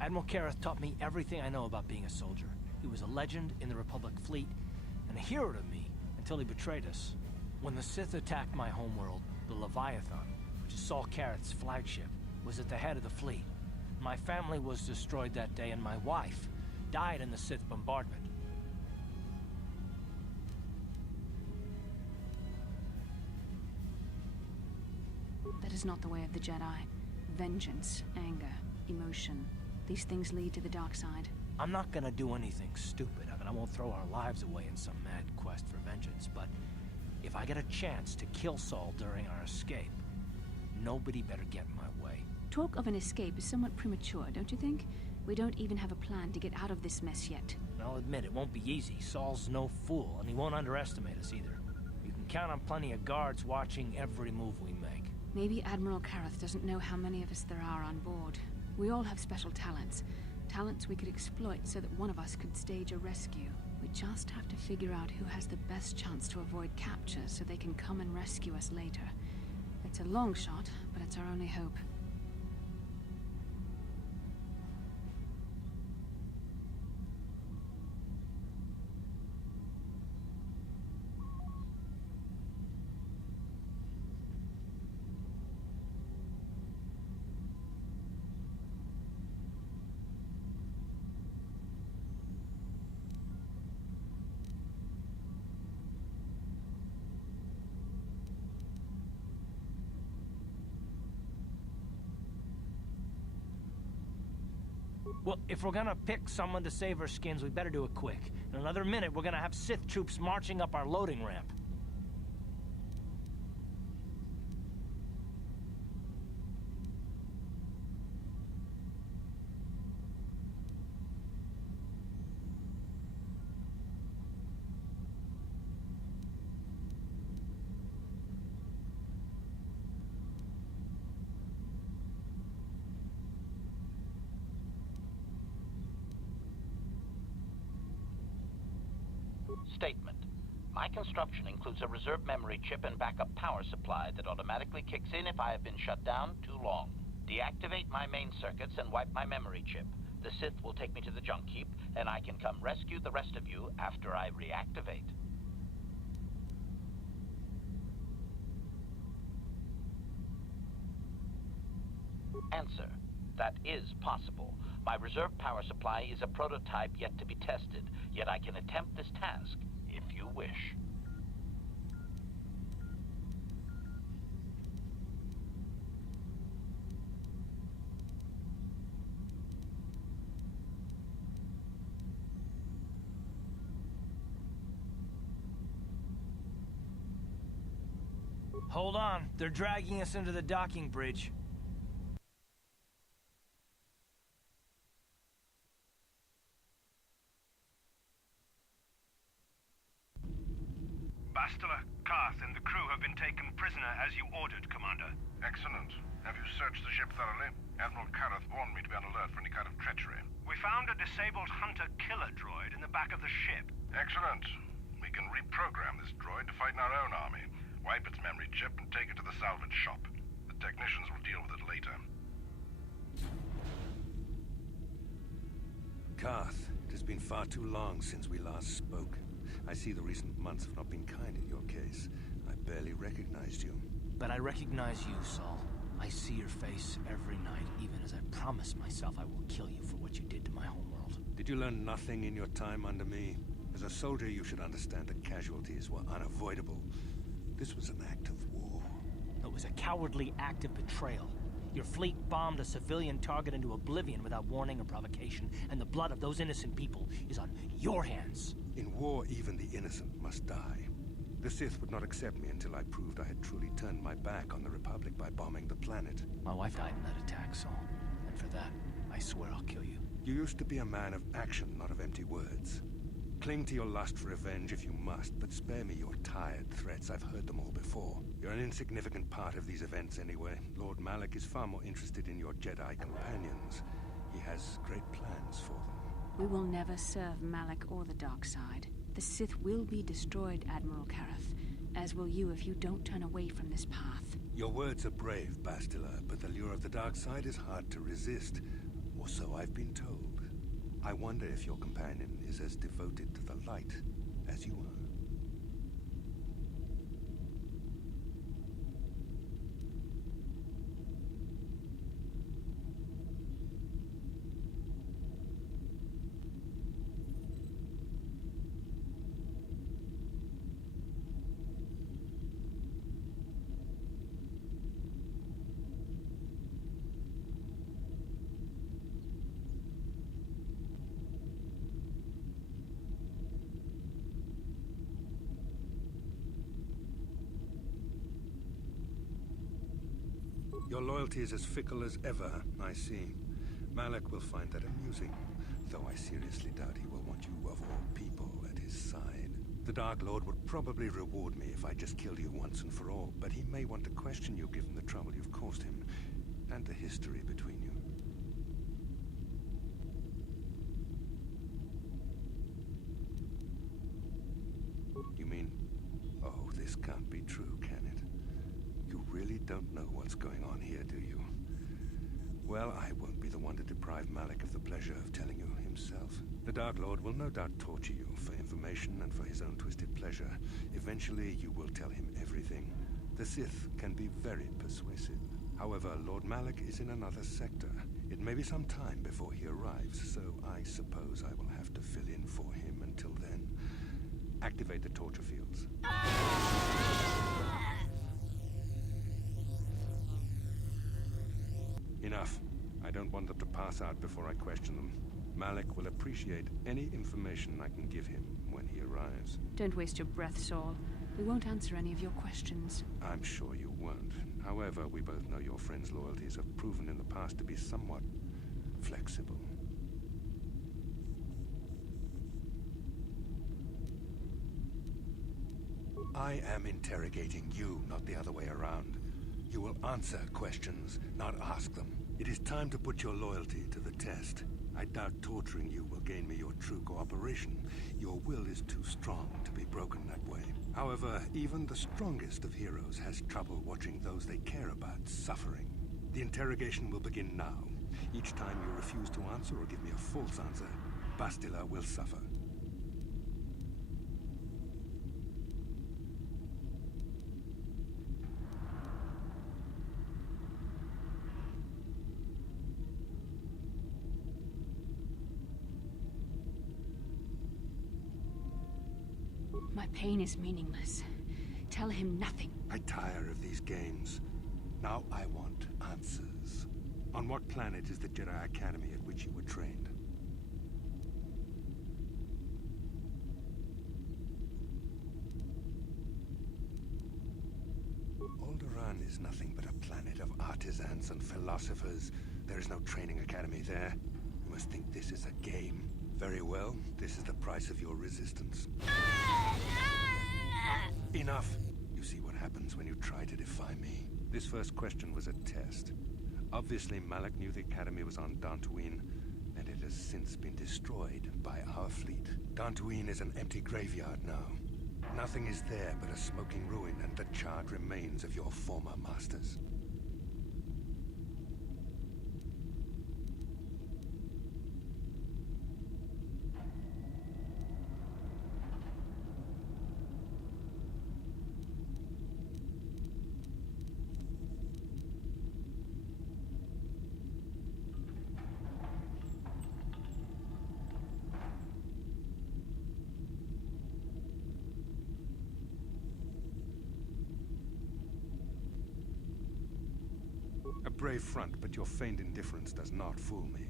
Admiral Kareth taught me everything I know about being a soldier. He was a legend in the Republic fleet, and a hero to me until he betrayed us. When the Sith attacked my homeworld, the Leviathan, which is Saul Kareth's flagship, was at the head of the fleet. My family was destroyed that day, and my wife died in the Sith bombardment. That is not the way of the Jedi. Vengeance, anger, emotion. These things lead to the dark side. I'm not gonna do anything stupid. I mean, I won't throw our lives away in some mad quest for vengeance, but if I get a chance to kill Saul during our escape, nobody better get in my way. Talk of an escape is somewhat premature, don't you think? We don't even have a plan to get out of this mess yet. I'll admit, it won't be easy. Saul's no fool, and he won't underestimate us either. You can count on plenty of guards watching every move we make. Maybe Admiral Kareth doesn't know how many of us there are on board. We all have special talents. Talents we could exploit so that one of us could stage a rescue. We just have to figure out who has the best chance to avoid capture so they can come and rescue us later. It's a long shot, but it's our only hope. Well, if we're gonna pick someone to save our skins, we better do it quick. In another minute, we're gonna have Sith troops marching up our loading ramp. Statement. My construction includes a reserve memory chip and backup power supply that automatically kicks in if I have been shut down too long. Deactivate my main circuits and wipe my memory chip. The Sith will take me to the junk heap, and I can come rescue the rest of you after I reactivate. Answer. That is possible. My reserve power supply is a prototype yet to be tested, yet I can attempt this task, if you wish. Hold on, they're dragging us into the docking bridge. Bastila, Karth, and the crew have been taken prisoner as you ordered, Commander. Excellent. Have you searched the ship thoroughly? Admiral Kareth warned me to be on alert for any kind of treachery. We found a disabled hunter-killer droid in the back of the ship. Excellent. We can reprogram this droid to fight in our own army, wipe its memory chip, and take it to the salvage shop. The technicians will deal with it later. Karth, it has been far too long since we last spoke. I see the recent months have not been kind in your case. I barely recognized you. But I recognize you, Saul. I see your face every night, even as I promise myself I will kill you for what you did to my homeworld. Did you learn nothing in your time under me? As a soldier, you should understand that casualties were unavoidable. This was an act of war. It was a cowardly act of betrayal. Your fleet bombed a civilian target into oblivion without warning or provocation, and the blood of those innocent people is on your hands. In war, even the innocent must die. The Sith would not accept me until I proved I had truly turned my back on the Republic by bombing the planet. My wife died in that attack, Saul. And for that, I swear I'll kill you. You used to be a man of action, not of empty words. Cling to your lust for revenge if you must, but spare me your tired threats. I've heard them all before. You're an insignificant part of these events anyway. Lord Malak is far more interested in your Jedi companions. He has great plans for them. We will never serve Malak or the dark side. The Sith will be destroyed, Admiral Kareth, as will you if you don't turn away from this path. Your words are brave, Bastila, but the lure of the dark side is hard to resist. Or so I've been told. I wonder if your companion is as devoted to the light as you are. Your loyalty is as fickle as ever, I see. Malak will find that amusing, though I seriously doubt he will want you of all people at his side. The Dark Lord would probably reward me if I just killed you once and for all, but he may want to question you given the trouble you've caused him, and the history between you. You mean... Oh, this can't be true, can it? You really don't know what's going on here, do you? Well, I won't be the one to deprive Malak of the pleasure of telling you himself. The Dark Lord will no doubt torture you for information and for his own twisted pleasure. Eventually, you will tell him everything. The Sith can be very persuasive. However, Lord Malak is in another sector. It may be some time before he arrives, so I suppose I will have to fill in for him until then. Activate the torture fields. Enough. I don't want them to pass out before I question them. Malak will appreciate any information I can give him when he arrives. Don't waste your breath, Saul. We won't answer any of your questions. I'm sure you won't. However, we both know your friend's loyalties have proven in the past to be somewhat flexible. I am interrogating you, not the other way around. You will answer questions, not ask them. It is time to put your loyalty to the test. I doubt torturing you will gain me your true cooperation. Your will is too strong to be broken that way. However, even the strongest of heroes has trouble watching those they care about suffering. The interrogation will begin now. Each time you refuse to answer or give me a false answer, Bastila will suffer. My pain is meaningless. Tell him nothing. I tire of these games. Now I want answers. On what planet is the Jedi Academy at which you were trained? Alderaan is nothing but a planet of artisans and philosophers. There is no training academy there. You must think this is a game. Very well, this is the price of your resistance. Enough! You see what happens when you try to defy me. This first question was a test. Obviously, Malak knew the Academy was on Dantooine, and it has since been destroyed by our fleet. Dantooine is an empty graveyard now. Nothing is there but a smoking ruin and the charred remains of your former masters. A brave front, but your feigned indifference does not fool me.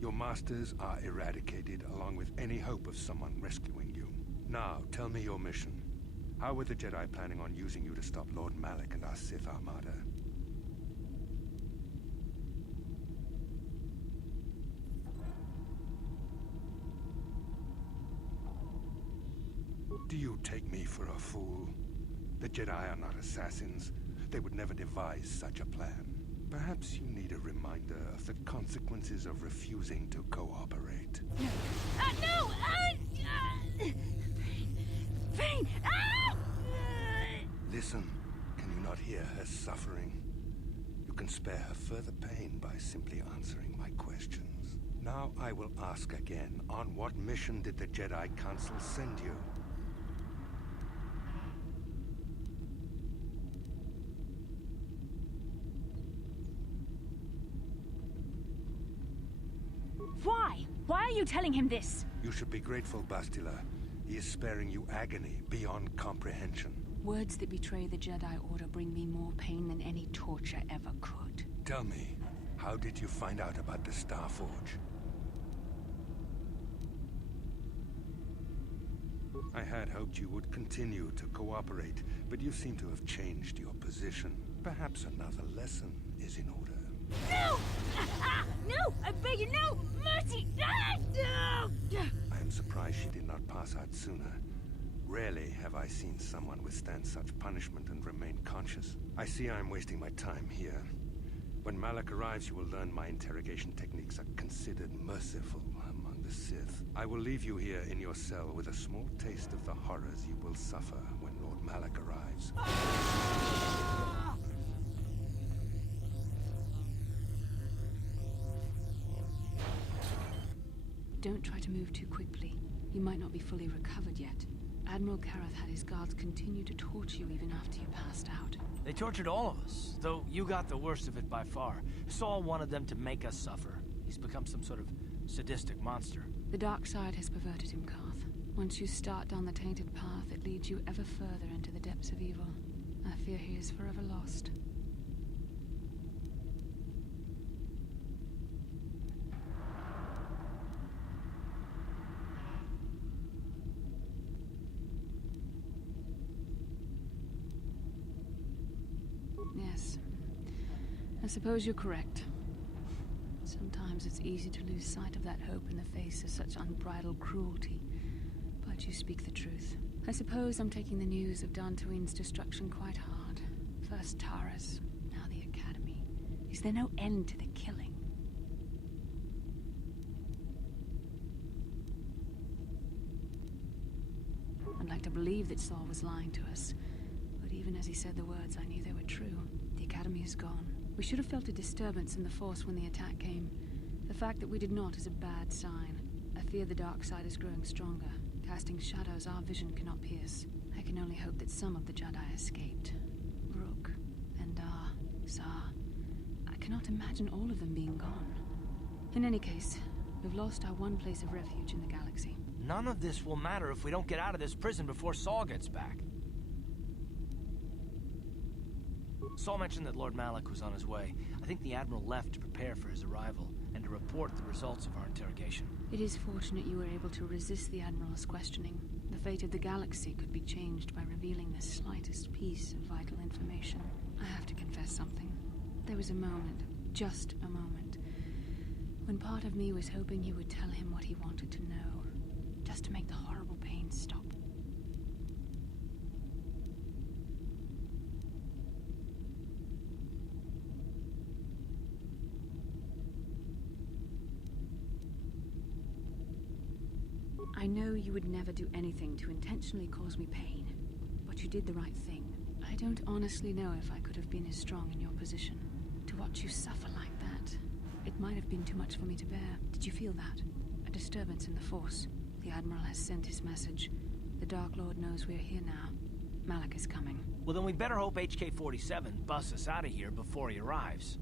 Your masters are eradicated, along with any hope of someone rescuing you. Now, tell me your mission. How were the Jedi planning on using you to stop Lord Malak and our Sith Armada? Do you take me for a fool? The Jedi are not assassins. They would never devise such a plan. Perhaps you need a reminder of the consequences of refusing to cooperate. No! Pain! Listen, can you not hear her suffering? You can spare her further pain by simply answering my questions. Now I will ask again, on what mission did the Jedi Council send you? Why? Why are you telling him this? You should be grateful, Bastila. He is sparing you agony beyond comprehension. Words that betray the Jedi Order bring me more pain than any torture ever could. Tell me, how did you find out about the Starforge? I had hoped you would continue to cooperate, but you seem to have changed your position. Perhaps another lesson is in order. No! No! I beg you, no! Mercy! No! I am surprised she did not pass out sooner. Rarely have I seen someone withstand such punishment and remain conscious. I see I am wasting my time here. When Malak arrives, you will learn my interrogation techniques are considered merciful among the Sith. I will leave you here in your cell with a small taste of the horrors you will suffer when Lord Malak arrives. Don't try to move too quickly. You might not be fully recovered yet. Admiral Kareth had his guards continue to torture you even after you passed out. They tortured all of us, though you got the worst of it by far. Saul wanted them to make us suffer. He's become some sort of sadistic monster. The dark side has perverted him, Karth. Once you start down the tainted path, it leads you ever further into the depths of evil. I fear he is forever lost. Yes. I suppose you're correct. Sometimes it's easy to lose sight of that hope in the face of such unbridled cruelty. But you speak the truth. I suppose I'm taking the news of Dantooine's destruction quite hard. First Taras, now the Academy. Is there no end to the killing? I'd like to believe that Saul was lying to us. But even as he said the words, I knew they were true. The Academy is gone. We should have felt a disturbance in the Force when the attack came. The fact that we did not is a bad sign. I fear the dark side is growing stronger, casting shadows our vision cannot pierce. I can only hope that some of the Jedi escaped. Rook, Endar, Zar. I cannot imagine all of them being gone. In any case, we've lost our one place of refuge in the galaxy. None of this will matter if we don't get out of this prison before Saul gets back. Saul mentioned that Lord Malak was on his way. I think the Admiral left to prepare for his arrival and to report the results of our interrogation. It is fortunate you were able to resist the Admiral's questioning. The fate of the galaxy could be changed by revealing the slightest piece of vital information. I have to confess something. There was a moment, just a moment, when part of me was hoping you would tell him what he wanted to know, just to make the horrible pain stop. I know you would never do anything to intentionally cause me pain, but you did the right thing. I don't honestly know if I could have been as strong in your position. To watch you suffer like that, it might have been too much for me to bear. Did you feel that? A disturbance in the Force. The Admiral has sent his message. The Dark Lord knows we're here now. Malak is coming. Well, then we better hope HK-47 busts us out of here before he arrives.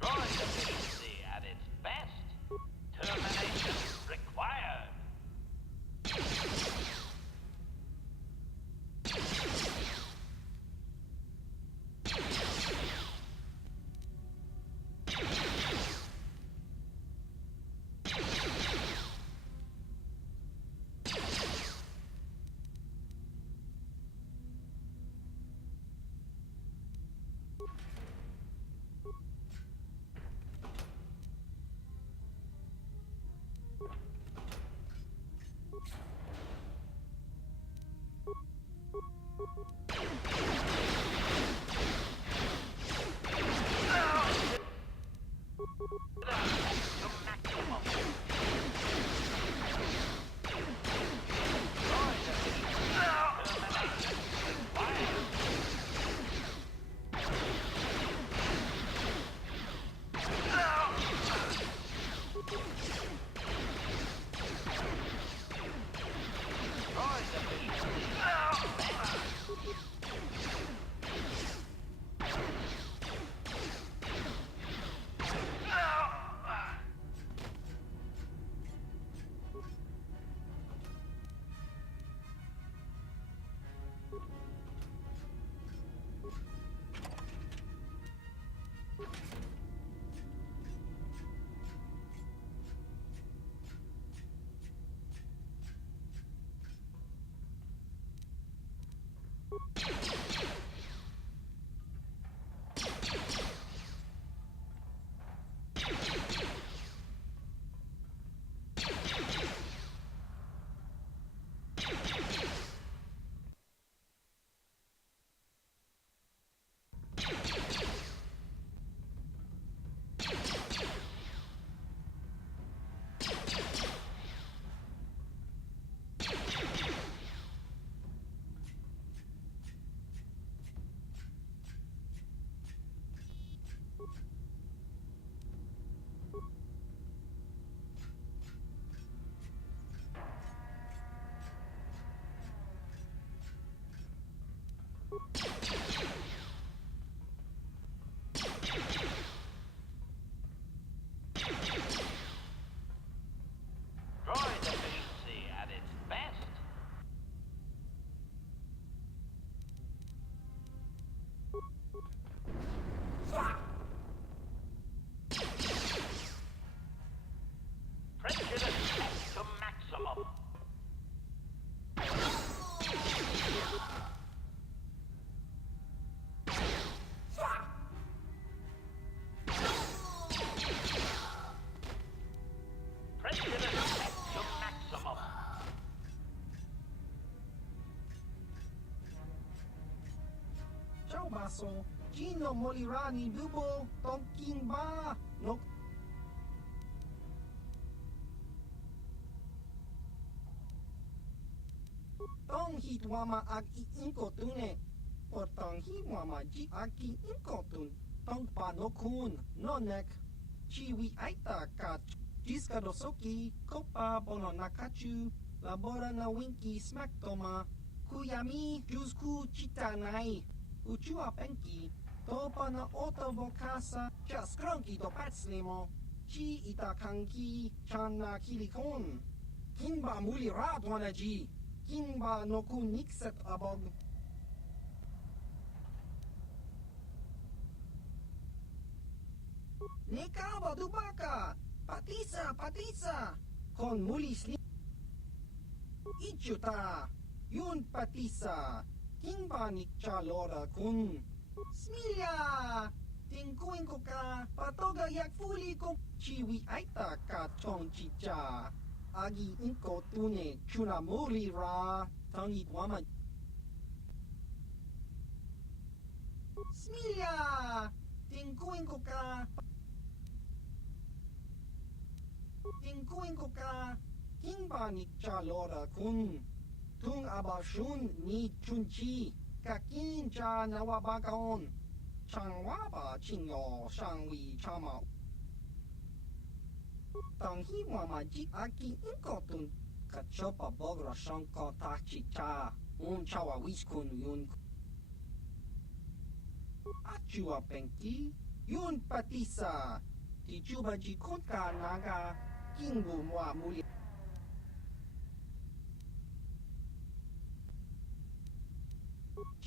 Droid efficiency at its best. Termination required. aso. Gino Molirani Bubo Tonking Ba no Tong Hitwama Ag Inkotune Potong Hiwama Ji Aki Inkotun Tong Panokun Nonek Chiwi Aita Kat Jiska Dosoki Kopa Bono Nakachu Labora na Winki Smaktoma Kuyami Jusku Chitanai Uchua Penki Topa na Oto Vokasa Chaskronki to Patslimo Chi Itakanki Chana Kilikon Kinba Muli Radwanaji Kinba Noku Nixet Abog Nekaba Dubaka Patisa Kon Muli Slim Ichuta Yun Patisa Kinba Nikcha Lora Kun Smilya Tingkuin ko ka Patoga Yakfuli ko Chiwi Aita Ka Chong Chicha Agi Inko Tune Chunamuri Ra Tangit Wama Smilya Tingkuin ko ka Kinba Nikcha Lora Kun Tung Abashun Ni Chunchi Kakin Cha Nawabakaon Changwaba Chinyo Shangwi Chama Tanghi Wamaji Aki Inkotun Kachopa Bogra Shanko Tachi Cha Chawa Wiskun Yun Achua Penki Yun Patisa Tichuba Jikunka Naga Kingu Mwa Muli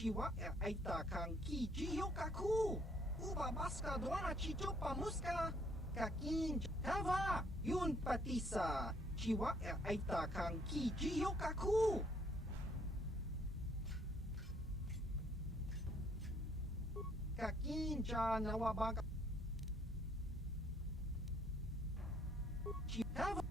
Chiwa Aita Kanki Jiyokaku Uba Baska Dwana Chichopa Muska Kakin Tava Yun Patisa Chiwa Aita Kanki Jiyokaku Kakin Cha Nawabaka Tava